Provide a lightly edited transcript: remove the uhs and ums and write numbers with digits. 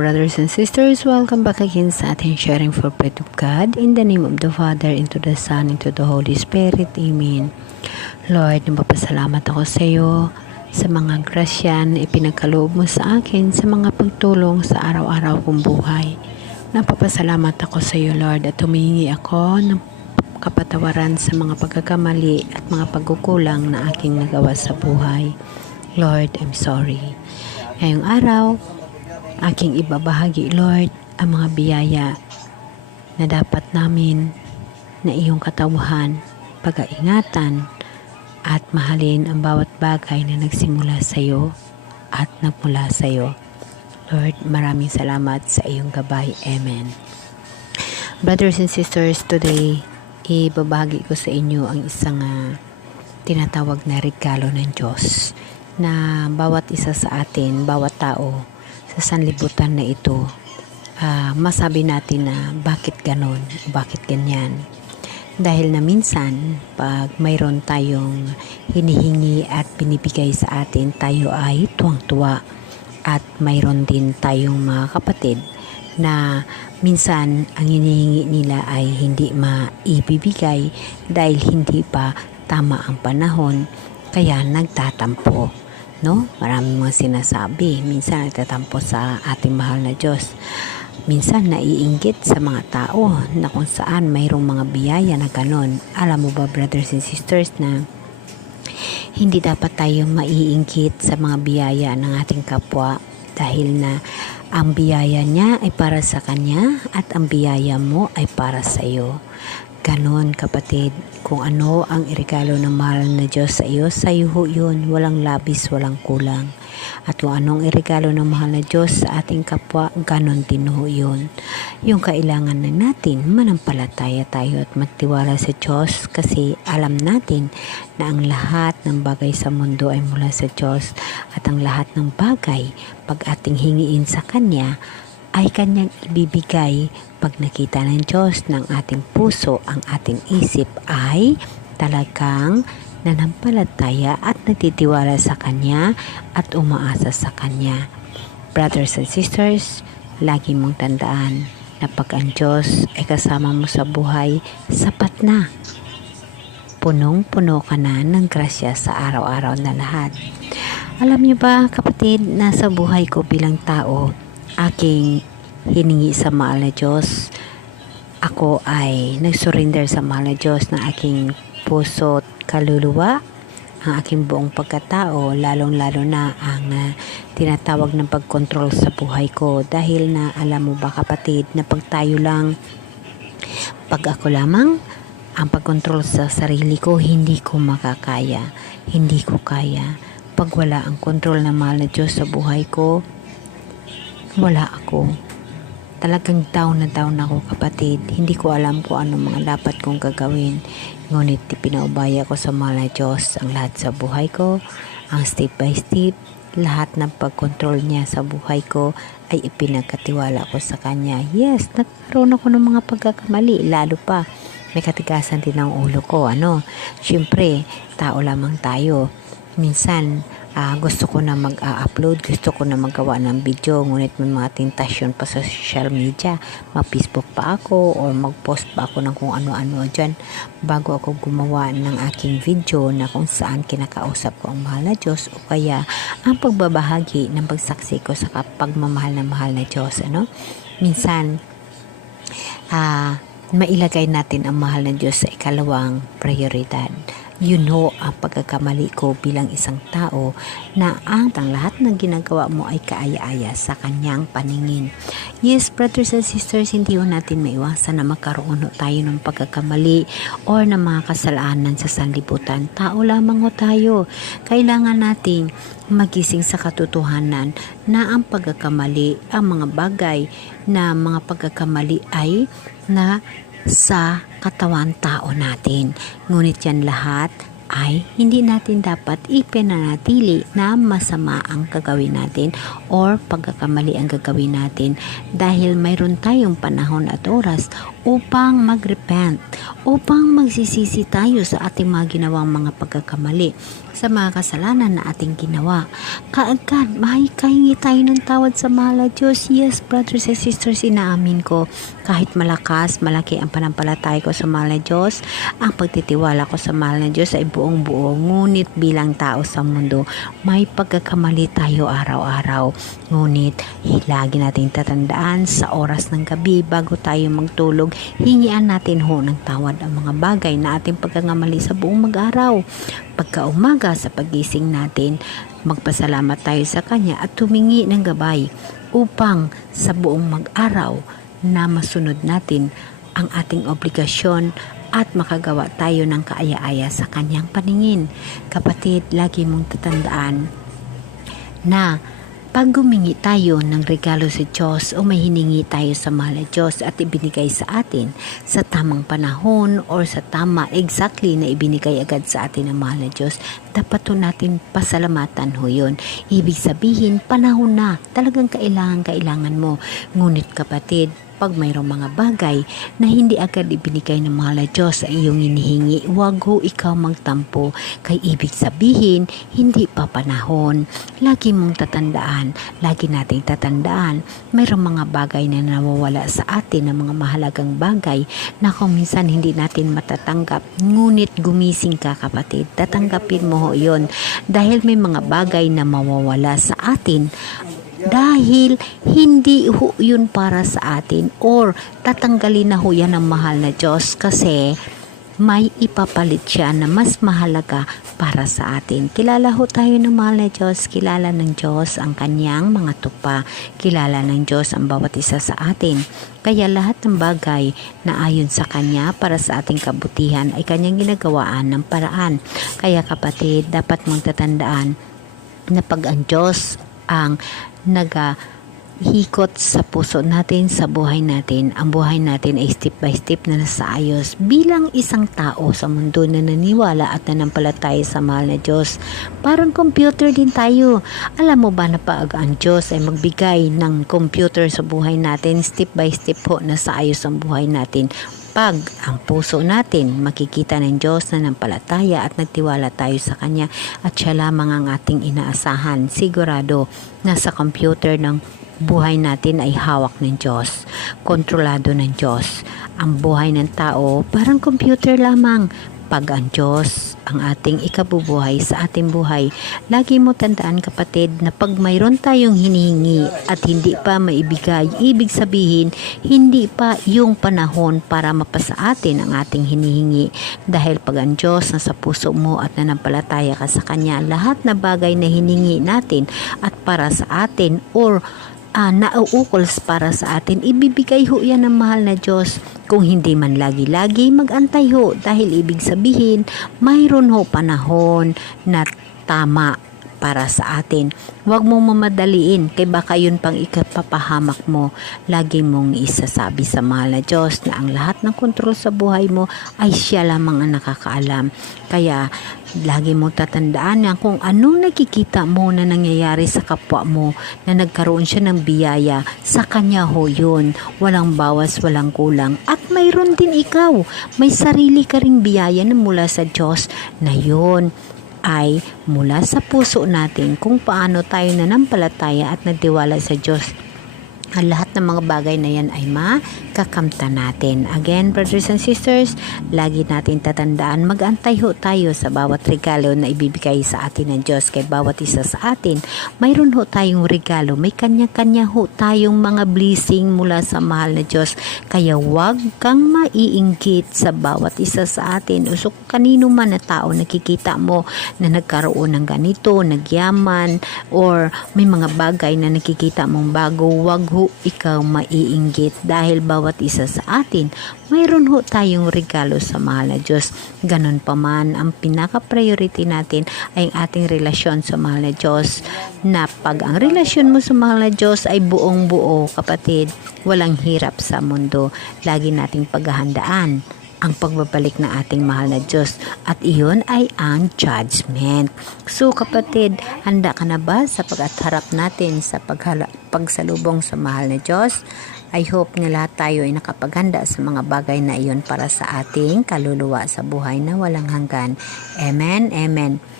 brothers and sisters, welcome back again sa ating sharing for faith of God. In the name of the Father, into the Son, into the Holy Spirit. Amen. Lord, napapasalamat ako sa iyo sa mga grasya na ipinagkaloob mo sa akin, sa mga pagtulong sa araw-araw kong buhay. Napapasalamat ako sa iyo, Lord, at humingi ako ng kapatawaran sa mga pagkakamali at mga pagkukulang na aking nagawa sa buhay. Lord, I'm sorry. Ngayong araw, aking ibabahagi, Lord, ang mga biyaya na dapat namin na iyong katawhan, pag-aingatan, at mahalin ang bawat bagay na nagsimula sa iyo at nagmula sa iyo. Lord, maraming salamat sa iyong gabay. Amen. Brothers and sisters, today, ibabahagi ko sa inyo ang isang tinatawag na regalo ng Diyos na bawat isa sa atin, bawat tao sa sanlibutan na ito, masabi natin na bakit ganon, bakit ganyan. Dahil na minsan, pag mayroon tayong hinihingi at binibigay sa atin, tayo ay tuwang-tuwa. At mayroon din tayong mga kapatid na minsan ang hinihingi nila ay hindi maibibigay dahil hindi pa tama ang panahon, kaya nagtatampo. No? Maraming mga sinasabi. Minsan nagtatampo sa ating mahal na Diyos. Minsan naiinggit sa mga tao na kung saan mayroong mga biyaya na ganon. Alam mo ba, brothers and sisters, na hindi dapat tayo maiinggit sa mga biyaya ng ating kapwa dahil na ang biyaya niya ay para sa kanya at ang biyaya mo ay para sa iyo. Ganon, kapatid, kung ano ang iregalo ng mahal na Diyos sa iyo yun, walang labis, walang kulang. At kung anong iregalo ng mahal na Diyos sa ating kapwa, ganon din yun. Yung kailangan na natin, manampalataya tayo at magtiwala sa Diyos kasi alam natin na ang lahat ng bagay sa mundo ay mula sa Diyos at ang lahat ng bagay, pag ating hingiin sa Kanya, ay Kanyang ibibigay pag nakita ng Diyos ng ating puso, ang ating isip ay talagang nanampalataya at nagtitiwala sa Kanya at umaasa sa Kanya. Brothers and sisters, lagi mong tandaan na pag ang Diyos ay kasama mo sa buhay, sapat na. Punong-puno ka na ng grasya sa araw-araw na lahat. Alam niyo ba, kapatid, nasa buhay ko bilang tao, aking hiningi sa mahal na Diyos. Ako ay nag-surrender sa mahal na Diyos ng aking puso at kaluluwa, ang aking buong pagkatao, lalong-lalo na ang tinatawag ng pagkontrol sa buhay ko. Dahil na alam mo ba, kapatid, na pag ako lamang ang pagkontrol sa sarili ko, hindi ko makakaya, hindi ko kaya. Pag wala ang kontrol ng mahal na Diyos sa buhay ko, wala ako. Talagang down na down ako, kapatid. Hindi ko alam kung ano mga dapat kong gagawin. Ngunit pinaubaya ko sa mahal na Diyos ang lahat sa buhay ko, ang step by step, lahat ng pagkontrol niya sa buhay ko ay ipinagkatiwala ko sa Kanya. Yes, nagkaroon ako ng mga pagkakamali, lalo pa may katigasan din ang ulo ko. Siyempre, tao lamang tayo. Minsan, gusto ko na mag-upload, gusto ko na magawa ng video, ngunit may mga tentasyon pa sa social media. Mag-Facebook pa ako o mag-post pa ako ng kung ano-ano dyan bago ako gumawa ng aking video na kung saan kinakausap ko ang mahal na Diyos o kaya ang pagbabahagi ng pagsaksi ko sa pagmamahal ng mahal na Diyos. Minsan, mailagay natin ang mahal na Diyos sa ikalawang prioridad. Ang pagkakamali ko bilang isang tao na ang lahat ng ginagawa mo ay kaaya-aya sa Kanyang paningin. Yes, brothers and sisters, hindi natin maiwasan na magkaroon tayo ng pagkakamali o ng mga kasalanan sa sanlibutan. Tao lamang tayo. Kailangan nating magising sa katotohanan na ang pagkakamali, ang mga bagay na mga pagkakamali ay na sa katawan tao natin. Ngunit yan lahat ay hindi natin dapat ipinanatili na masama ang gagawin natin or pagkakamali ang gagawin natin, dahil mayroon tayong panahon at oras upang mag-repent, upang magsisisi tayo sa ating mga ginawang mga pagkakamali, sa mga kasalanan na ating ginawa. Kaagad, kahingi tayo ng tawad sa mahal na Diyos. Yes, brothers and sisters, inaamin ko, kahit malaki ang panampalataya ko sa mahal na Diyos, ang pagtitiwala ko sa mahal na Diyos ay buong buo. Ngunit bilang tao sa mundo, may pagkakamali tayo araw-araw. Ngunit lagi natin tatandaan sa oras ng gabi bago tayo magtulog, hingian natin ng tawad ang mga bagay na ating pagkakamali sa buong mag-araw. Pagka umaga sa pagising natin, magpasalamat tayo sa Kanya at tumingi ng gabay upang sa buong mag-araw na masunod natin ang ating obligasyon at makagawa tayo ng kaaya-aya sa Kanyang paningin. Kapatid, lagi mong tatandaan na pag gumingi tayo ng regalo sa Diyos o may hiningi tayo sa mahal na Diyos at ibinigay sa atin sa tamang panahon or sa exactly na ibinigay agad sa atin ng mahal na Diyos, dapat natin pasalamatan yun. Ibig sabihin, panahon na, talagang kailangan mo. Ngunit kapatid, pag mayroong mga bagay na hindi agad ibinigay ng mahal na Diyos sa iyong hinihingi, huwag ikaw magtampo. Kay ibig sabihin, hindi pa panahon. Lagi mong tatandaan, lagi nating tatandaan, mayroong mga bagay na nawawala sa atin, ng mga mahalagang bagay na kung minsan hindi natin matatanggap. Ngunit gumising ka kapatid, tatanggapin mo yun, dahil may mga bagay na mawawala sa atin dahil hindi yun para sa atin, or tatanggalin na yan ng mahal na Diyos kasi may ipapalit siya na mas mahalaga para sa atin. Kilala tayo ng mahal na Diyos, kilala ng Diyos ang Kanyang mga tupa, kilala ng Diyos ang bawat isa sa atin. Kaya lahat ng bagay na ayon sa Kanya para sa ating kabutihan ay Kanyang ginagawaan ng paraan. Kaya kapatid, dapat mong tatandaan na pag ang Diyos ang nagahikot sa puso natin, sa buhay natin, ang buhay natin ay step by step na nasa ayos. Bilang isang tao sa mundo na naniwala at nanampalataya sa mahal na Diyos, parang computer din tayo. Alam mo ba na pag ang Diyos ay magbigay ng computer sa buhay natin, step by step nasa ayos ang buhay natin. Pag ang puso natin makikita ng Diyos na nanampalataya at nagtiwala tayo sa Kanya at siya lamang ang ating inaasahan, sigurado na sa computer ng buhay natin ay hawak ng Diyos, kontrolado ng Diyos. Ang buhay ng tao parang computer lamang. Pag ang Diyos ang ating ikabubuhay sa ating buhay, lagi mo tandaan kapatid na pag mayroon tayong hinihingi at hindi pa maibigay, ibig sabihin hindi pa yung panahon para mapasa atin ang ating hinihingi. Dahil pag ang Diyos nasa puso mo at nanampalataya ka sa Kanya, lahat na bagay na hiningi natin at para sa atin or nauukol para sa atin, ibibigay yan ng mahal na Diyos. Kung hindi man lagi-lagi, mag-antay dahil ibig sabihin mayroon panahon na tama para sa atin. Huwag mong mamadaliin, kay baka yun pang ikapapahamak mo. Lagi mong isasabi sa mahal na Diyos na ang lahat ng kontrol sa buhay mo ay siya lamang ang nakakaalam. Kaya lagi mong tatandaan na kung anong nakikita mo na nangyayari sa kapwa mo, na nagkaroon siya ng biyaya, sa Kanya yun. Walang bawas, walang kulang. At mayroon din ikaw. May sarili ka ring biyaya na mula sa Diyos na yun ay mula sa puso natin kung paano tayo nanampalataya at nagtiwala sa Diyos. Ang lahat ng mga bagay na yan ay makakamtan natin. Again, brothers and sisters, lagi natin tatandaan, mag-antay tayo sa bawat regalo na ibibigay sa atin ng Diyos. Kay bawat isa sa atin, mayroon tayong regalo. May kanya-kanya tayong mga blessing mula sa mahal na Diyos. Kaya huwag kang maiinggit sa bawat isa sa atin. O kanino man na tao nakikita mo na nagkaroon ng ganito, nagyaman, or may mga bagay na nakikita mong bago, huwag ikaw maiinggit, dahil bawat isa sa atin mayroon tayong regalo sa mahal na Diyos. Ganon pa man, ang pinaka-priority natin ay ang ating relasyon sa mahal na Diyos, na pag ang relasyon mo sa mahal na Diyos ay buong buo kapatid, walang hirap sa mundo. Lagi nating paghahandaan ang pagbabalik ng ating mahal na Diyos at iyon ay ang judgment. So kapatid, handa ka na ba sa pag-atharap natin sa pagsalubong sa mahal na Diyos? I hope na lahat tayo ay nakapaghanda sa mga bagay na iyon para sa ating kaluluwa sa buhay na walang hanggan. Amen, amen.